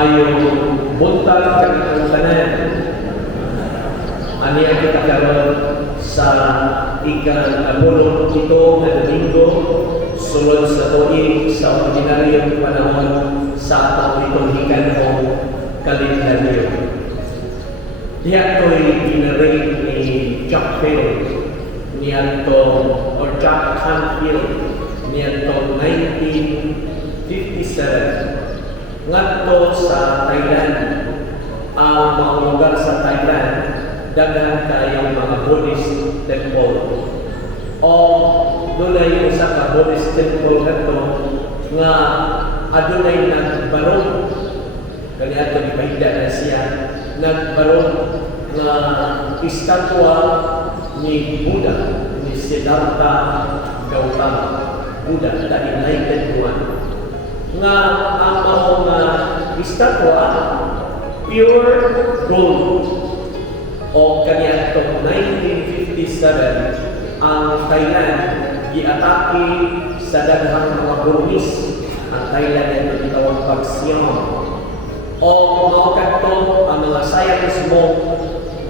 Mayong buntag kanitong tanan. Ani ang kita karon sa ika-10 na Domingo sulod sa tuig sa ordinaryong panahon sa atong liturhikal kalendaryo. Diya ko'y ginarate ni Jack Canfield niyantong 1957 ngadto sa Thailand. Ang mga lugar sa Thailand daghan kayong mga Buddhist temple. O dunay usa ka Buddhist temple kadto nga adunay nagbarog kani ato gipahigda na siya nagbarog nga istatwa ni Buddha ni Siddhartha Gautama, Buddha, the Enlightened One, nga ang mga istatwa pure gold. O kaniya itong 1957 ang Thailand giatake sa daghang mga Burmese. Ang Thailand ay itawag Paksiam. O mga kanto ang mga scientists mo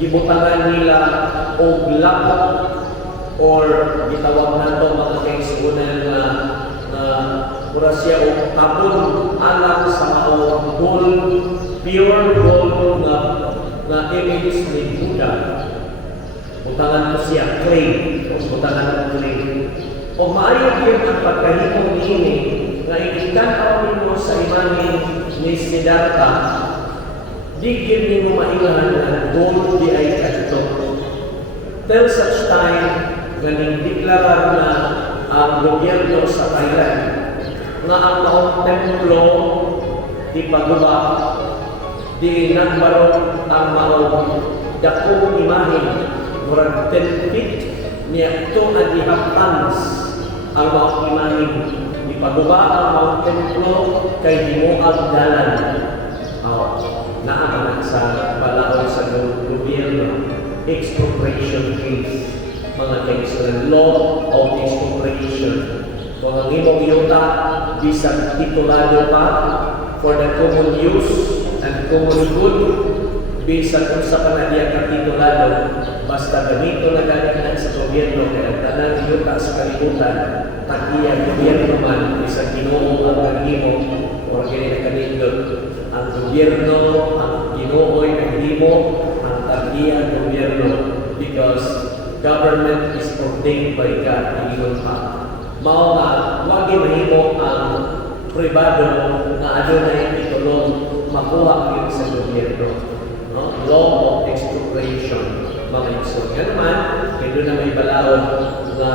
gibutangan nila og lakot or gitawag nato mga kaigsuonan nga ura siya og tabon alang sa mga gold, pure gold nga image ni Buddha. Butangan mo siya clay, butangan mo clay. O maayo yun ang pagkahimo niini nga ikan mo sa imahe ni Siddhartha. Digin ni mo mailahan na gold di ay kadto. Till such time nga nindeklara na ang gobyerno sa Thailand nga ang maong templo ipaguba di nagbarog ang maong dakong imahe murag 10 feet niya ito na dihaptans ang maong imahe ipaguba ang maong templo kay himuag dalan. Naaman sa balaod sa gobyerno expropriation case, mga kaigsuonan law of expropriation. Kung ang imong yuta bisag titulado pa for the common use and common good, bisag kung sa panadiya ka titulado, basta gamito na gamitan sa gobyerno kaya ang tanang yuta sa kalibutan, tagiya gobyerno man, bisag Ginoo ang naghimo o ganyan kanindot. Ang gobyerno, ang Ginoo'y naghimo, ang tagiya gobyerno, because government is ordained by God, ingon pa. Mao nga, wag mahimo ang pribado nga adunay itulong makuha yun sa gobyerno. No? Law of expropriation, mga igsoon. Yan naman, kaya doon na may balaod na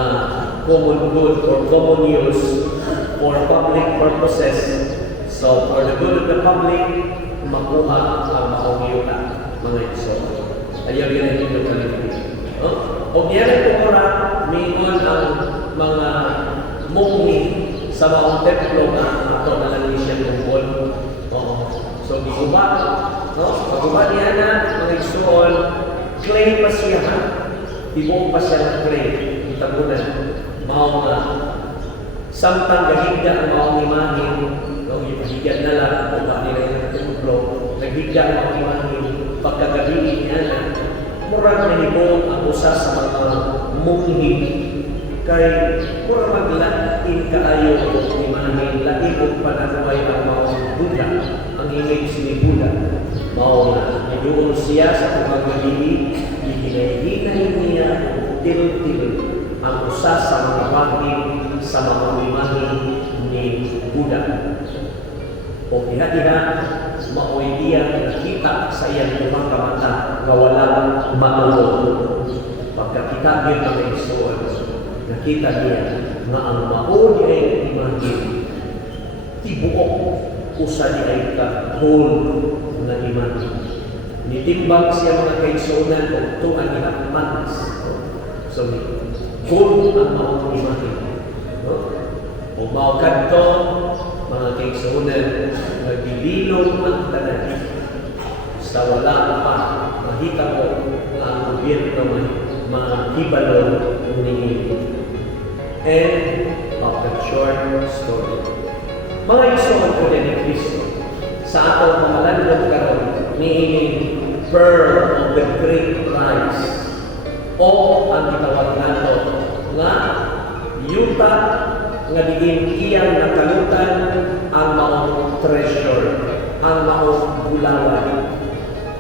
common good or common use for public purposes. So, for the good of the public, makuha ang maong yuta, mga igsoon. Ayaw yun ang ito kalipin. O diyan ang kumura, mingon ang mga mungni sa maong templo na ato na lang siya tungkol. So, giguba. Pagguba niya na, mga igsoon, clay pa siya. Tibong pa siya ng clay. Itabunan. Mao nga. Samtang gahigda ang maong imahin, ipahigyan na lang kung ba nila yung templo, naghigda ang maong imahin, pagkagabihin niya na, murang nahibong ang usa sa mga munghi kay murang maglain kaayo ang imahin, lain kung pananuay ang maong Buddha, ang image ni Buddha. Mao na, nidoon siya sa pagkagabihin, ihinay-hinay niya til-til ang usa sa mga bagay sa mga imahin ni Buddha. O diha-diha, maoy diya nakita sa iyang lumang kamata nga walang matuod. Pagkakita niya ng igsoon, nakita niya na ang mao niya ay imahin, tibuok usa niya ay ka-whole na imahin. Nitimbang siya mga kaigsuonan o tuan niya manas. So, gold ang maong imahin. O mao kadto mga kaigsuonan, nagbililong ang tanan sa wala pa makita mo nga ang gobyerno mahibalo ni end of the short story. Mga igsoon ko din ni Kristo sa atong pamalandong karon niining pearl of the great price o ang gitawag nato nga yuta nga diin iyang nakalutan ang maong treasure, ang maong bulawan.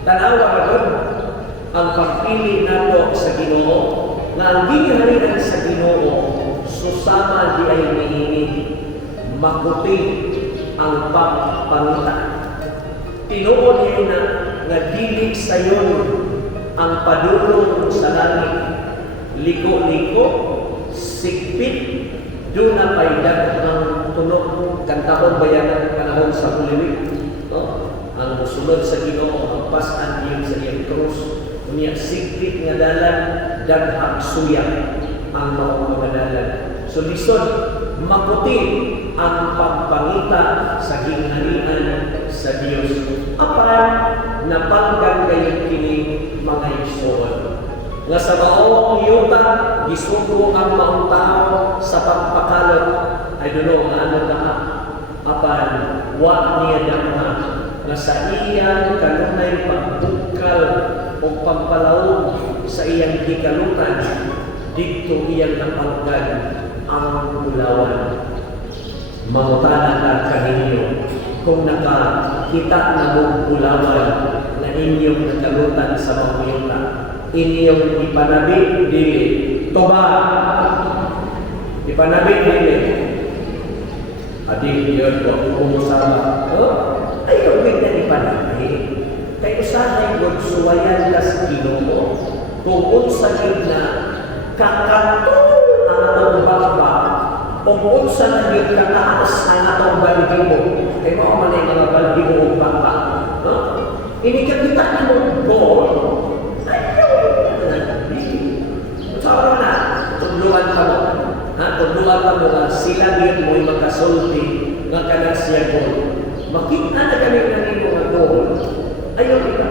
Tanawa ron ang pagpili nato sa Ginoo nga ang ginharian sa Ginoo susama di ay niini makuti ang pagpangita. Tinuod niya na nga dili sayon ang padulong sa langit, liko-liko, sikpit, doon na paidag ng tunog kantahon bayanan panahon sa Holy no? Ang musulod sa Ginoo ang pasan diyon sa iyang krus, unya sikpit nga dalan daghang suya ang mga dalan. So lisod makuti ang pagpangita sa gingharian sa Dios. Apan napanggan kayo kini mga igsoon nga sa maong yuta gisugo ang maong tao sa pagpakalot. I don't know nga ano na apan wa niya damha nga sa iyang kanunay pagbukal o pampalawog sa iyang gikalutan dito iyang napanggan ang bulawan. Mangutana ka kaninyo kung nakakita na mong bulawan na inyong nakalutan sa panguyuta, inyong ipanabi dili toba, ipanabi dili adik yun kung umusama ayaw na ipanabi kay usahay kung suwayan ka sa Ginoo kung unsa yun na kakatong ang atong baba o unsa na yun kataas ang atong baligi mo kay mo man ay mga baligi mo o baba inikakita na mo goal ayaw na sabi na tudluan ka mo tudluan ka mo nga sila yun mo'y makasulti nga kanang siya goal makita na kami na nito nga goal ayaw kita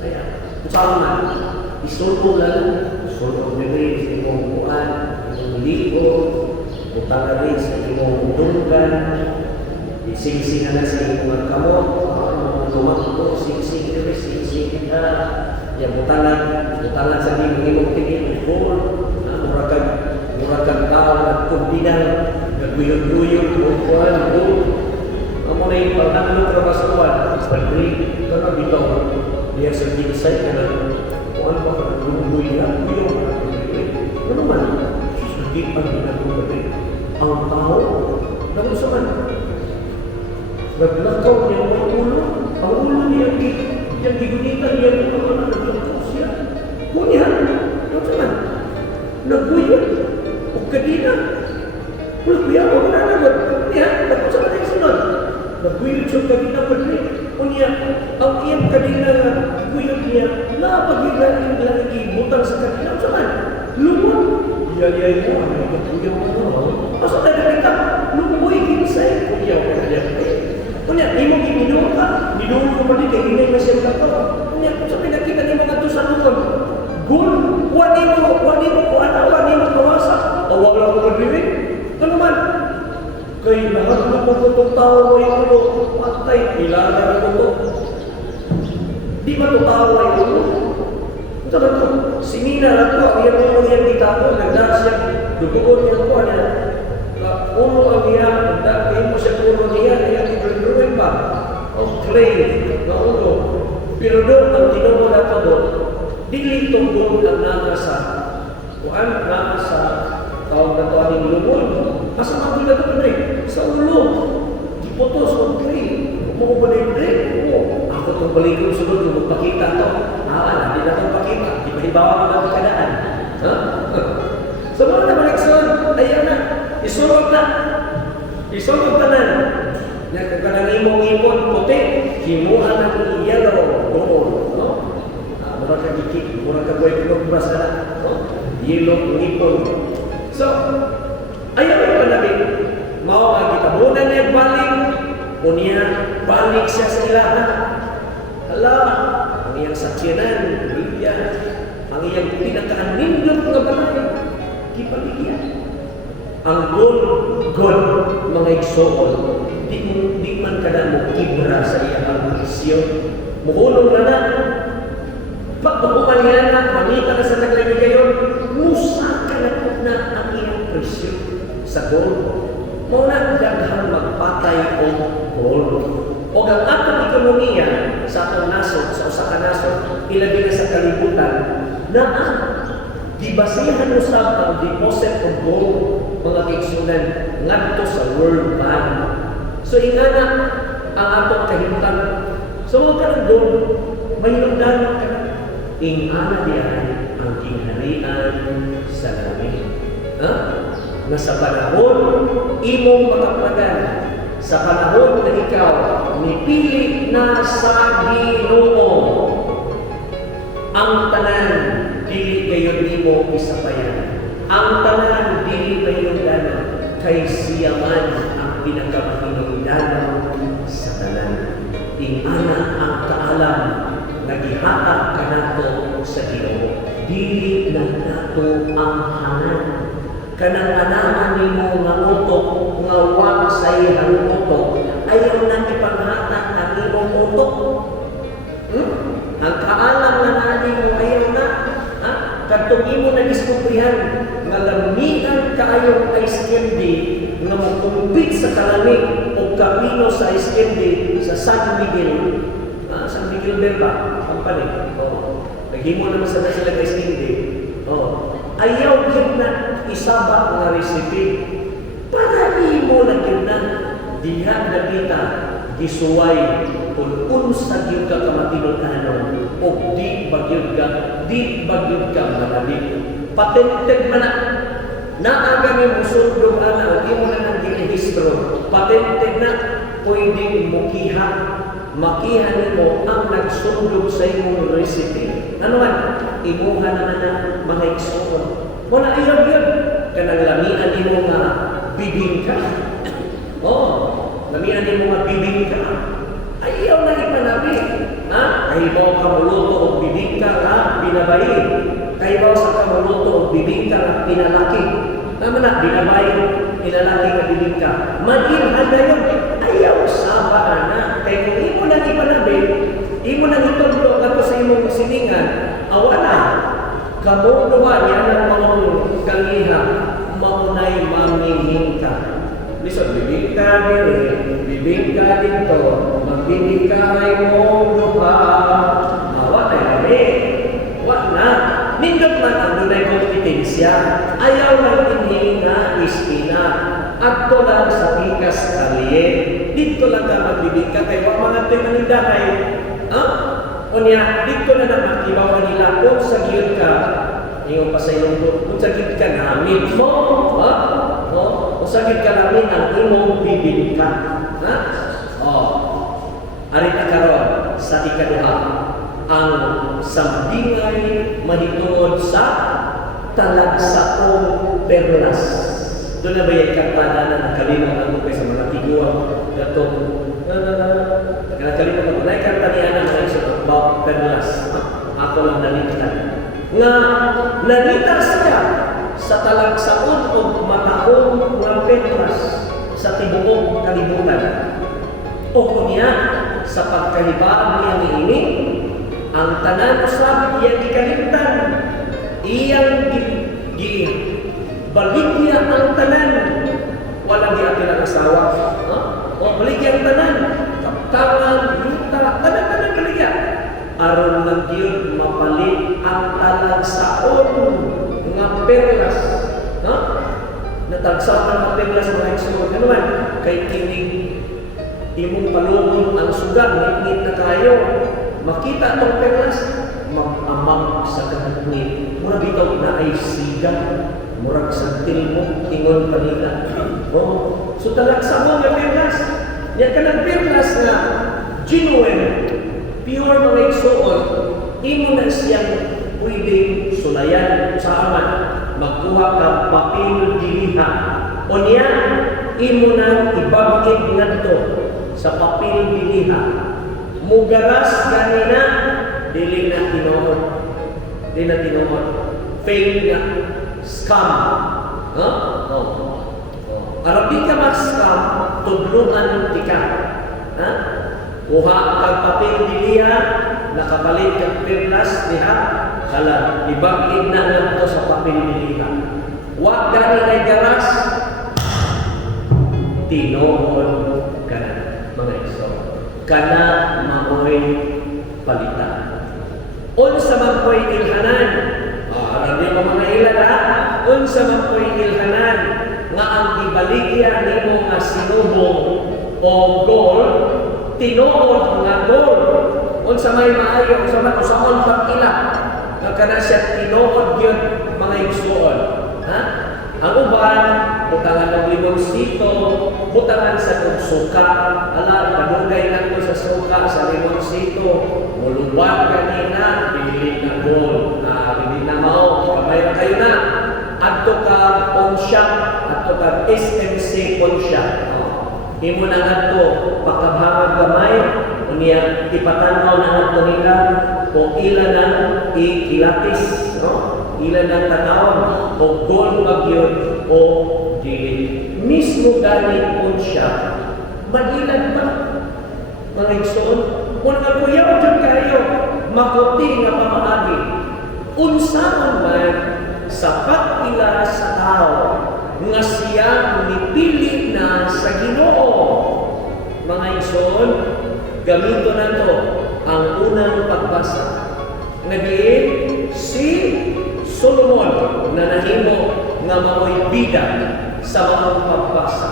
ayaw sabi na isulto lang sulto nyo sa imong buwan imong ligo utang na rin sa imong dunggan ising-sing na sa imong kamot lumakto, sing-sing na rin sing-sing ka yan butangan sa imong tingin murag tao nagkumbinang naguyod-uyod buwan amo na yung pagtanong trabasuan pag-break ka na bitaw diya sa ginsay ka na kung ano ba ka nagulubuy na ano man hindi pa ginagulubuy ang tao naman sa man naglakaw niya ang ulo niya yung gigunitan niya ng mga naglakaw siya kunya naman sa man naguyod o kadina wala kuya o mananagod kunya naman sa man yung sunod naguyod siya kadina pag-break kunya ang iyang kadina guyod niya napag-igaling lagi butang sa kadina sa man lumon yayay mo ano yung kuya mo pasok na nakita lumoy ginsay kuya ko na yan kunya imong giminuwa ka minuwa ko pa di kay hinay na siya ka kunya kung sa pinakita ni mga tusan lumon gul wani mo ko wani mo kawasa awala ko pag-riwin kanuman kay lahat ng pagkutong tao mo yung ulo patay ilaga ng ulo di ba ito tao ay ulo ito na ito singina na ito ang iyang ulo yung kita ko nagdasya dugoon niya ko niya ulo ang iya kayo mo siya ulo niya kaya i-drawing pa of clay na ulo pero doon ang tinubo na ito doon dili tungkol ang nakasa kuan nakasa tawag na ito ang lumon asa magula ito na sa ulo ipotos ang clay kung ba na yung clay ako itong balikong sunod yung magpakita ito hindi na itong pakita iba-ibawa ko na kadaan sa mga na malikson ayan na isulog tanan kung kanang imong ipon puti himuhan ng yellow gold mura ka dikit mura ka buhay pinagburas ka na yellow ipon so ayaw yung panabing mao ang kitabunan niya balik o niya balik siya sa ilahan hala ang iyang sakyanan ang iyang pinakaanindot nga balay kipaligyan Ang good, mga igsoon, di man ka na mo kibra sa iyang presyo. Muhulong na. Pag umalihan na, mamita na sa naglagigayon, musa ka na ang iyang presyo sa gold. Muna daghang magpatay o gold. O ang atong ekonomiya sa atong nasod, sa usa ka nasod, ilabi na sa kalibutan, na gibasihan usab ang deposit of gold, mga kaigsunan, ngadto sa World Bank. So ingana ang atong kahimtang. So mga ka ng gold, mahilungdan ka na. Ingana diyan ang kingharian sa langit. Na sa panahon, imong makapagan, sa panahon na ikaw nipili na sa Ginoo, ang tanan dili gayon nimo isabayan. Ang tanan dili gayon danon kay siya man ang pinakamahinungdanon sa tanan. Ingana ang kaalam nagihatag kanato sa Ginoo. Dili na nato ang hanan. Kanang anaan nimo nga utok nga wa sa iyang utok ayaw na ipanghatag ang imong utok. Ang kaalam na nani mo ayaw na. Kadtong imo na diskubrihan nga lamian kaayo ang ice candy nga mokumpit sa kalamig o kamino sa ice candy sa San Miguel. San Miguel Berba, company. Naghimo naman sa sila ice candy. Ayaw yun na isabak nga recipe. Para imo na yun na diha nagita gisuway kung unsa gyud ka kamatinud-anon o di bagyod ka manabik. Patented man na agami musundong ana o imo na nang ginehistro. Patented na pwedeng mukiha. Makiha nimo ang nagsundog sa imong recipe. Ano man? Imuha naman ang mga igsoon. Wala ayaw yun. Kanang lamian nimo nga bibingka. Lamian nimo nga bibingka. Ayaw na ipanabi. Kahibaw ka muluto o bibingka nga binabayi. Kahibaw sa kamuluto o bibingka nga pinalaki. Tama na, binabayi, pinalaki nga bibingka. Mag-ilhan na yun. Ayaw saba na. Kaya kung imo lang ipanabi, imo lang itulog ato sa imong siningan, awala. Kamunduhan yan ang mga kangiha, maunay mamingin ka. Listen, bibingka bibingka dito, magbibingka ay mong duha. Awala kami. Wala. Nindot man ang dunay kompetensya. Ayaw lang tinhinga ispina. Adto lang sa pikas kalye. Dito lang ka magbibingka kay wa mga timanindahay. Unya, dito na naman ibawa nila kung sa giyod ka, yung pasayong kung sa giyod ka namin mo, kung sa giyod ka namin ang imong bibingka. Arita karon sa ikaduha, ang sambingay mahitungod sa talagsaong perlas. Doon na ba yung kanta na nakalimang ako sa mga tiguang gatong nakalimang ako. Naikanta niya na mga isang about perlas. Ako lang nalitan. Nga nalita siya sa talagsaon o matahong ng perlas sa tibuong kalibutan. O kunya sa pagkahibaan niya ni ini, ang tanan usab iyang ikalimtan. Iyang baligya ang tanan. Wala di atin ang asawa. O baligya ang tanan. Kaptangan, yuta, tanan baligya. Aron lang yun mapalit ang talagsaon nga perlas. Natagsaon ang mga perlas mga igsoon. Ano man? Kay kining imong palungon ang sugat, ngit na kayo. Makita itong perlas, mamamang sa kahangin. Mura bitaw na ay siga. Murag sa tilmo, ingon panila. So talagsa mo nga perlas. Yan ka ng perlas na genuine, pure mga igsoon, imo na siyang pwedeng sulayan sa aman. Magkuha ka papel diliha. O niya, imo na ibabigid ngadto sa papel diliha. Mugaras ganina, dili na tinuod. Dili na tinuod. Fame na. Scam. Aron di ka ma-scam, tudlungan tika. Ha? Kuha kag papel diliha, nakapalit kag perlas diha, kala ibagid na ngadto sa papel diliha. Wa gani kay garas, tinuod kana mga iso. Kana maoy palitan. Unsa man koy ilhanan? Aron di ko mga ilan ha? Unsa man koy ilhanan nga ang gibaligya nimo nga sinubong o gold, tinuod nga gold. Unsa may maayo, unsa man usaon pag-ila nga kana siya tinuod gyud mga igsuon. Ha? Ang uban, butangan ng limonsito, butangan sa suka. Ala, padugay na ko sa suka, sa limonsito. Mulubat kanina, bili na gold. Bili na mao, kamay na kayo na. Adto ka pawn shop, adto ka SMC pawn shop. Imo na adto, pakabhangag gamay, unya ipatanaw na adto nila, o ila na ikilatis, no? Ilan ang tatawag o gold bagyon o dili. Mismo gani po siya. Madilan ba? Mga igsoon, kung nagkuyaw dyan kayo, makuti nga pamaagi. Unsaon man sa pag-ila sa tao nga siya nipili na sa Ginoo. Mga igsoon, gamito na to ang unang pagbasa. Nagiin si Solomon na nahimo nga maoy bida sa mga pagbasa.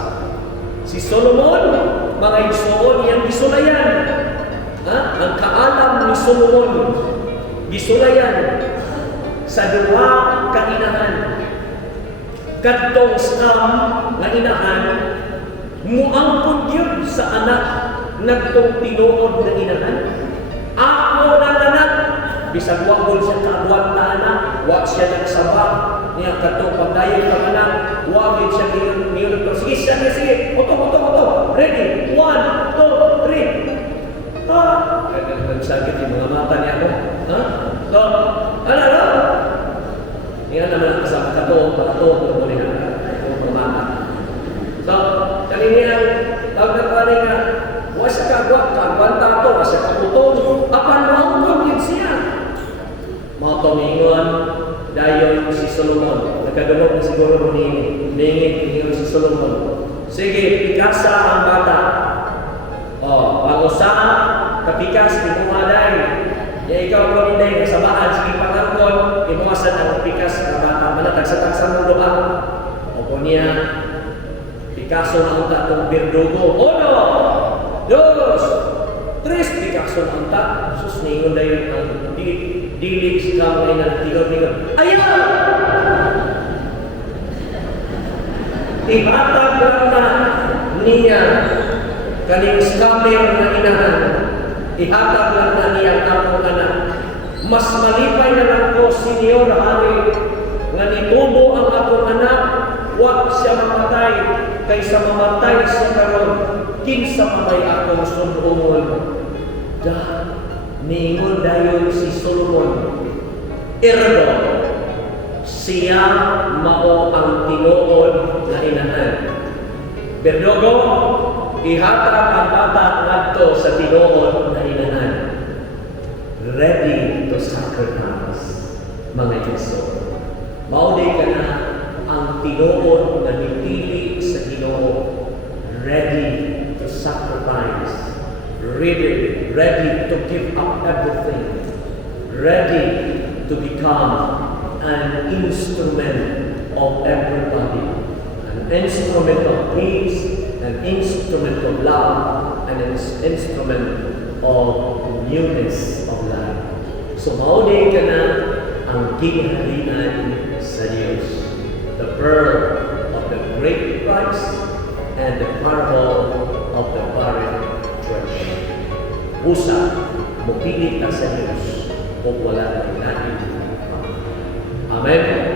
Si Solomon, mga igsoon, iyang gisulayan. Ang kaalam ni Solomon, gisulayan sa duwa ka inahan. Kadtong scam nga inahan, muangkod yun sa anak nagtong tinuod na inahan. Ako na anak, bisag wagol siya kaagwan na anak, wag siya nagsabak niya katong pagdayon ng anak, wag siya niyon. Sige, sige, oto, ready, 1, 2, 3. Nagsakit yung mga mata niya ko. So, ano? Yan naman ang kasama ka to, pagkato, muli na mga mata. So, kanina, tawag na pala nga, wag siya kaagwan, kaagwan tato, wag siya kakutong, apan mo ang siya. Mga tumingon, dayon si Solomon. Nagkadumog na siguro ni Ningin si Solomon. Sige, pikasa ang bata. Pag-usa, kapikas, ipumaday. Ikaw ko ninday, kasabahan, sige pangangkon, imuwasan ang pikas na bata. Manatagsa-tagsa mo doon. O niya, pikaso na unta itong birdugo. 1, 2, 3, pikaso na unta. Sus, ningon dayon ang dilig sa kamay na tigod-tigod. Ayaw! Ibatag lang na niya kaning scammer na inahan. Ihatag lang na niya tapong anak. Mas malipay na lang ko, Senyor Hari, nga nitubo ang akong anak, wag siya mamatay, kaysa mamatay sa karon, kinsa matay akong sunumol. Ningon dayon si Solomon, erdo, siya mao ang tinuod na inahan. Berdogo, ihatag ang bata ngadto sa tinuod na inahan. Ready to sacrifice, mga Diyos. Maunay ka na ang tinuod na nipili sa Ginoo. Ready to sacrifice. Ready to give up everything, ready to become an instrument of everybody, an instrument of peace, an instrument of love, and an instrument of newness of life. So maunay ka na ang gingharian sa Diyos, the pearl of the great price and the parable of the barren treasure. Usa, mupilit na sa Diyos o wala na natin. Amen.